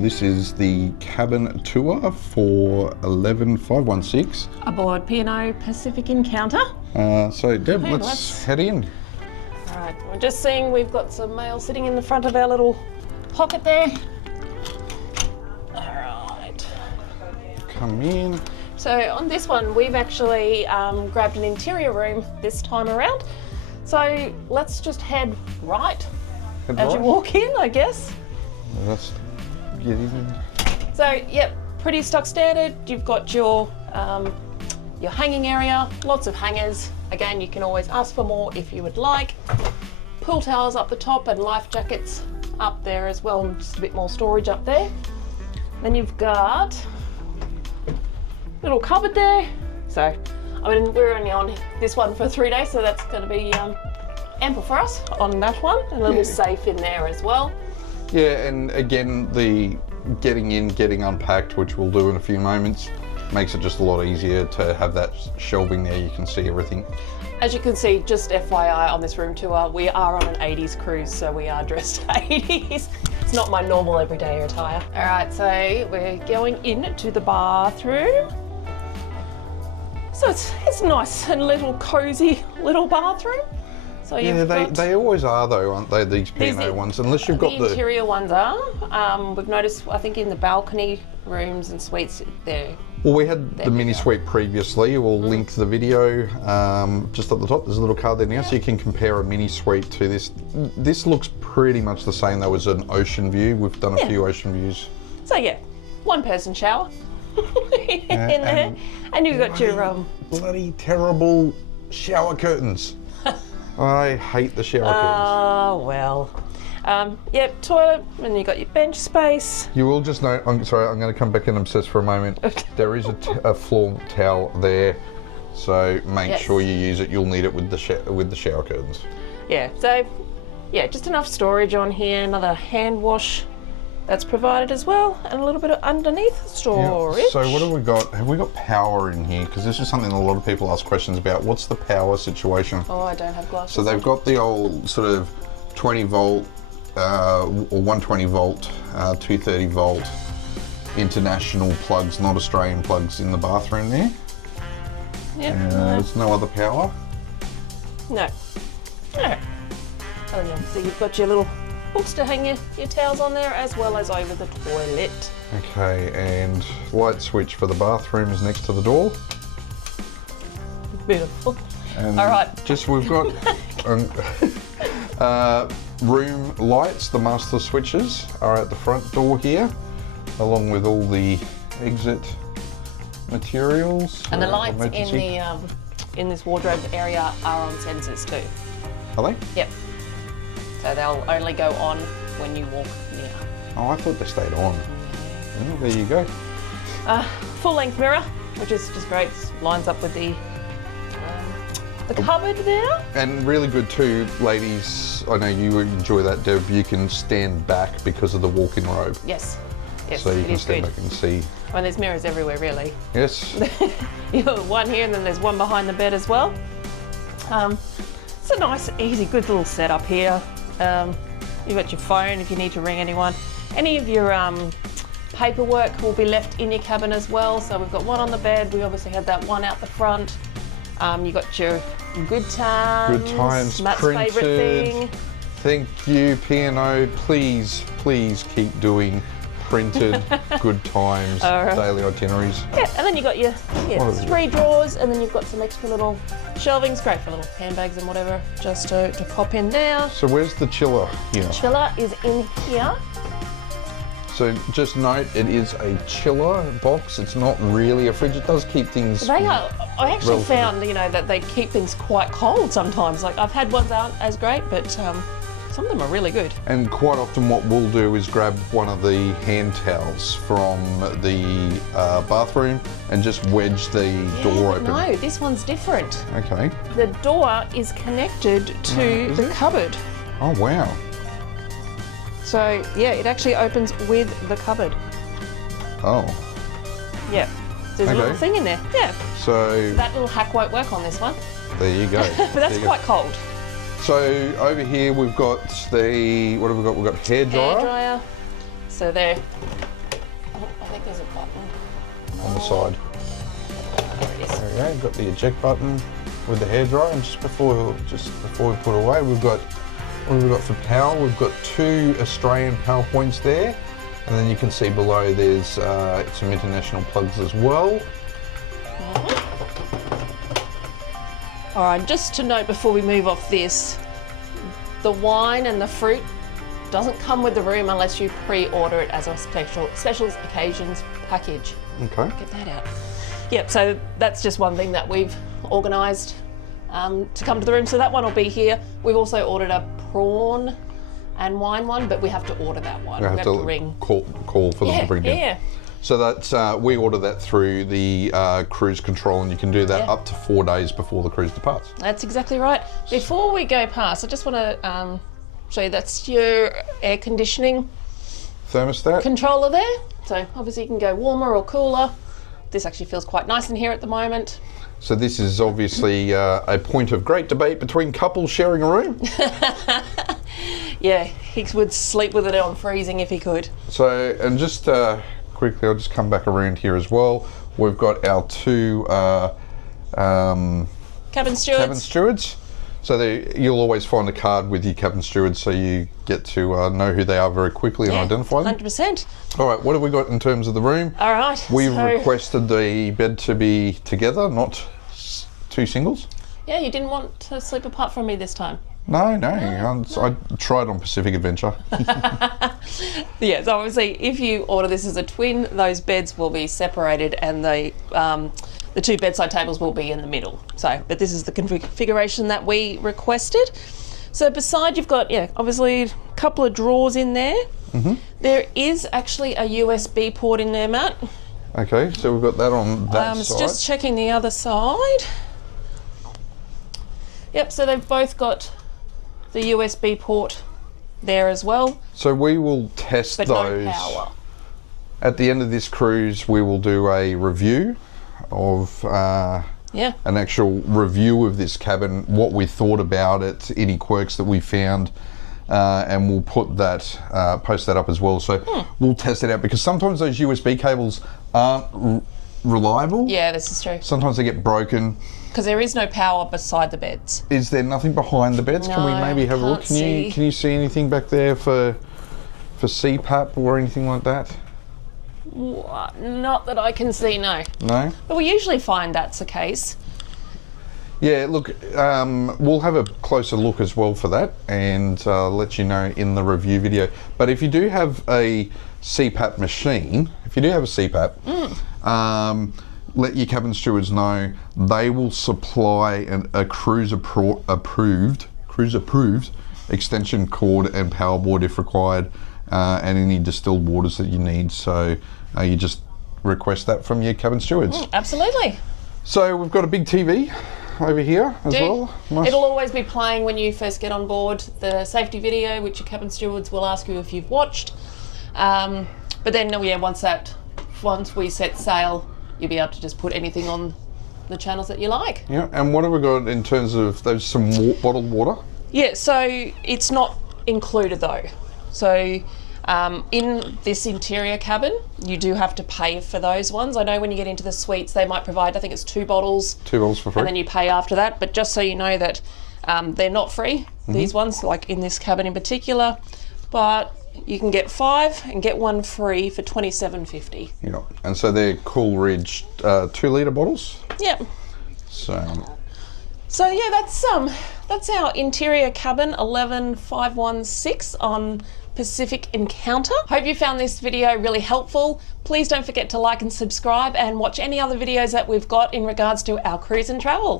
This is the cabin tour for 11516. Aboard P&O Pacific Encounter. So Deb, Okay, let's head in. All right, we're just seeing we've got some mail sitting in the front of our little pocket there. All right. Come in. So on this one, we've actually grabbed an interior room this time around. So let's just head right as you walk in, I guess. Let's get in. So, yep, pretty stock standard. You've got your hanging area, lots of hangers. Again, you can always ask for more if you would like. Pool towels up the top and life jackets up there as well, and just a bit more storage up there. Then you've got a little cupboard there. So, I mean, we're only on this one for 3 days, so that's going to be ample for us on that one. A little safe in there as well. Yeah, and again, the getting in, getting unpacked, which we'll do in a few moments, makes it just a lot easier to have that shelving there. You can see everything. As you can see, just FYI on this room tour, we are on an 80s cruise, so we are dressed 80s. It's not my normal everyday attire. All right, so we're going into the bathroom. So it's nice and little cozy little bathroom. So Yeah, they always are though, aren't they, these P&O ones? Unless you've got the interior ones are. We've noticed, I think in the balcony rooms and suites, they're... Well, we had the mini suite previously. We'll link the video just at the top. There's a little card there now, so you can compare a mini suite to this. This looks pretty much the same though as an ocean view. We've done a few ocean views. So yeah, one person shower in there, and you've got your bloody terrible shower curtains. I hate the shower curtains. Oh well. Yep, toilet, and you got your bench space. You will just note, I'm sorry, I'm going to come back and obsess for a moment. There is a floor towel there, so make sure you use it. You'll need it with the shower curtains. Yeah, so yeah, just enough storage on here. Another hand wash that's provided as well, and a little bit of underneath storage. Yeah. So what have we got? Have we got power in here? Because this is something a lot of people ask questions about. What's the power situation? Oh, I don't have glasses. So they've got the old sort of 20 volt or 120 volt, 230 volt international plugs, not Australian plugs in the bathroom there. Yep. There's no other power. No. No. Oh, no. So you've got your little hooks to hang your towels on there, as well as over the toilet. Okay, and light switch for the bathroom is next to the door. Beautiful. And all right. Just we've got room lights. The master switches are at the front door here, along with all the exit materials. And the lights in this wardrobe area are on sensors too. Are they? Yep. So they'll only go on when you walk near. Oh, I thought they stayed on. Oh, there you go. Full length mirror, which is just great. Lines up with the cupboard there. And really good too, ladies. I know you enjoy that, Deb. You can stand back because of the walk-in robe. Yes. Yes, so you it can is stand good. back and see. Well, there's mirrors everywhere, really. Yes. You've got one here, and then there's one behind the bed as well. It's a nice, easy, good little setup here. You've got your phone if you need to ring anyone. Any of your paperwork will be left in your cabin as well. So we've got one on the bed. We obviously had that one out the front. You've got your good times. Good times Matt's printed. favourite thing. Thank you, P&O. Please keep doing printed good times daily itineraries. Yeah, and then you've got your 3 drawers, and then you've got some extra little shelvings, great for little handbags and whatever, just to pop in there. So where's the chiller here? Chiller is in here. So just note, it is a chiller box. It's not really a fridge. It does keep things. They are. I actually found, that they keep things quite cold sometimes. Like I've had ones that aren't as great, but some of them are really good. And quite often what we'll do is grab one of the hand towels from the bathroom and just wedge the door open. No, this one's different. Okay. The door is connected to the cupboard. Oh, wow. So, yeah, it actually opens with the cupboard. Oh. Yeah. There's a little thing in there. Yeah. So that little hack won't work on this one. There you go. But that's quite cold. So over here we've got the, what have we got? We've got hairdryer. Hairdryer. So they're think there's a button on the side. There it is. There we go. Got the eject button with the hairdryer, and just before we put away, we've got what have we got for power? We've got 2 Australian power points there, and then you can see below there's some international plugs as well. All right, just to note before we move off this, the wine and the fruit doesn't come with the room unless you pre-order it as a special occasions package. Okay. Get that out. Yep, so that's just one thing that we've organised to come to the room. So that one will be here. We've also ordered a prawn and wine one, but we have to order that one. We have to ring. Call for them to bring in. Yeah. So that's we order that through the cruise control, and you can do that up to 4 days before the cruise departs. That's exactly right. Before we go past, I just want to show you that's your air conditioning Thermostat. controller there. So obviously you can go warmer or cooler. This actually feels quite nice in here at the moment. So this is obviously a point of great debate between couples sharing a room. Yeah, he would sleep with it on freezing if he could. So, and just quickly, I'll just come back around here as well. We've got our 2 Cabin stewards. So you'll always find a card with your cabin steward, so you get to know who they are very quickly and identify them. 100%. All right, what have we got in terms of the room? All right. We've requested the bed to be together, not 2 singles. Yeah, you didn't want to sleep apart from me this time. No, I tried on Pacific Adventure. Yeah, so obviously if you order this as a twin, those beds will be separated and the 2 bedside tables will be in the middle. So, but this is the configuration that we requested. So beside you've got, obviously a couple of drawers in there. Mm-hmm. There is actually a USB port in there, Matt. Okay, so we've got that on that side. Just checking the other side. Yep, so they've both got the USB port there as well. So we will test but those. No power. At the end of this cruise, we will do a review of an actual review of this cabin, what we thought about it, any quirks that we found, and we'll put that, post that up as well. So we'll test it out, because sometimes those USB cables aren't reliable. Yeah, this is true. Sometimes they get broken. Because there is no power beside the beds. Is there nothing behind the beds? No, Can we maybe have a look? Can you see anything back there for CPAP or anything like that? Not that I can see, no. No? But we usually find that's the case. Yeah, look, we'll have a closer look as well for that, and let you know in the review video. But if you do have a CPAP machine, let your cabin stewards know. They will supply a cruise approved extension cord and power board if required, and any distilled waters that you need. So you just request that from your cabin stewards. Absolutely. So we've got a big TV over here as well. Nice. It'll always be playing when you first get on board, the safety video, which your cabin stewards will ask you if you've watched. But then, once we set sail, you'll be able to just put anything on the channels that you like. Yeah, and what have we got in terms of, there's some bottled water? Yeah, so it's not included though. So in this interior cabin, you do have to pay for those ones. I know when you get into the suites, they might provide, I think it's 2 bottles. 2 bottles for free. And then you pay after that. But just so you know that they're not free, these ones, like in this cabin in particular. But you can get 5 and get 1 free for $27.50. Yeah, and so they're Coolridge 2-litre bottles. Yep. So yeah, that's our interior cabin 11516 on Pacific Encounter. Hope you found this video really helpful. Please don't forget to like and subscribe and watch any other videos that we've got in regards to our cruise and travel.